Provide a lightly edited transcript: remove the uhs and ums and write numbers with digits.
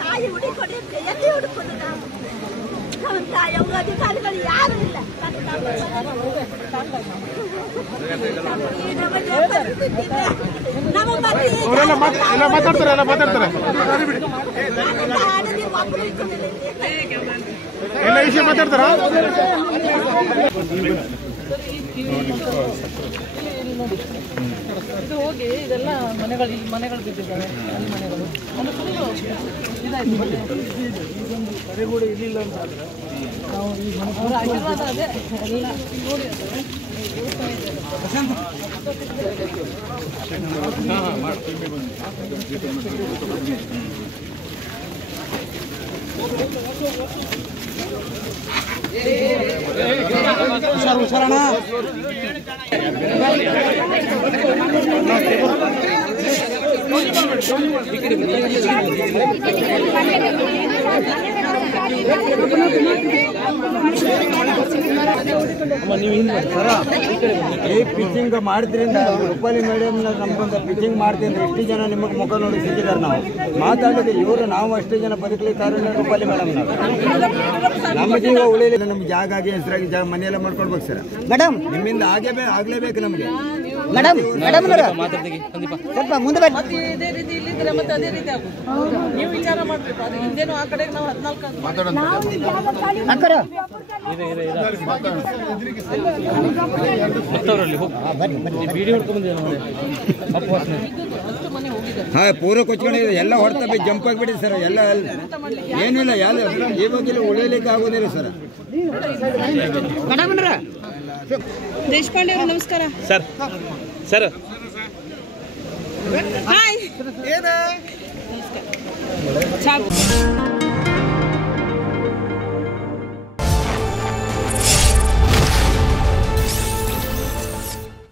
ತಾಯಿ ಹುಡುಕೊಡಿ ಎಲ್ಲಿ ಹುಡುಕೊಂಡು ನಮ್ಮ ತಾಯಿ ಅವ್ರ ಅಧಿಕಾರಿಗಳು ಯಾರು ಇಲ್ಲ. ಎಲ್ಲ ವಿಷಯ ಮಾತಾಡ್ತಾರ. ಇದು ಹೋಗಿ ಇದೆಲ್ಲ ಮನೆಗಳು ಬಿದ್ದಿದ್ದಾವೆ. ಅಲ್ಲಿ ಮನೆಗಳು ಒಂದು ಫುಲ್ಲು ತಡೆಗೋಡೆ ಇರಲಿಲ್ಲ ಅಂತ ನಾವು ಅವರ ಆಶೀರ್ವಾದ ಅದೇ ಎಲ್ಲ ನೋಡಿ ಹುಷಾರಣ. ಈ ಪಿಚಿಂಗ್ ಮಾಡಿದ್ರಿಂದ ರೂಪಾಲಿ ಮೇಡಮ್ ನಮ್ಗೊಂದು ಪಿಚಿಂಗ್ ಮಾಡ್ತೀನಿ. ಎಷ್ಟು ಜನ ನಿಮಗೆ ಮುಖ ನೋಡಿ ಸಿಕ್ಕಿದ್ದಾರೆ. ನಾವು ಮಾತಾಡಿದ್ರೆ ಇವರು ನಾವು ಅಷ್ಟೇ ಜನ ಬದುಕಲಿಕ್ಕೆ ಕಾರಣ ರೂಪಾಲಿ ಮೇಡಮ್. ನಮ್ಮ ಜೀವ ಉಳಿಲಿಲ್ಲ. ನಮ್ಗೆ ಜಾಗ ಆಗಿ ಹೆಸರಾಗಿ ಜಾಗ ಮನೆಯೆಲ್ಲ ಮಾಡ್ಕೊಡ್ಬೇಕು ಸರ್. ಮೇಡಮ್ ನಿಮ್ಮಿಂದ ಆಗ್ಲೇಬೇಕು ನಮಗೆ. ಮೇಡಮ್ ಮೇಡಮ್ ಸ್ವಲ್ಪ ಮುಂದೆ ಮತ್ತೆ ಇದೇ ರೀತಿ ಇಲ್ಲಿದ್ರೆ ಮತ್ತೆ ಅದೇ ರೀತಿ ಆಗುತ್ತೆ. ನೀವು ವಿಚಾರ ಮಾಡಬೇಕು. ಅದು ಹಿಂದೇನು ಆ ಕಡೆಗೆ ನಾವು 14 ಪೂರ ಕೊಚ್ಕೊಂಡಿದೆ. ಎಲ್ಲ ಹೊಡ್ತಾ ಜಂಪ್ ಆಗಿಬಿಟ್ಟಿದೆ ಸರ್. ಎಲ್ಲ ಏನಿಲ್ಲ ಇವಾಗೆಲ್ಲ ಉಳಿಯಲಿಕ್ಕೆ ಆಗೋದಿಲ್ಲ ಸರ್. ದೇಶಪಾಂಡೆ ಅವರು ನಮಸ್ಕಾರ ಸರ್. Sir hi.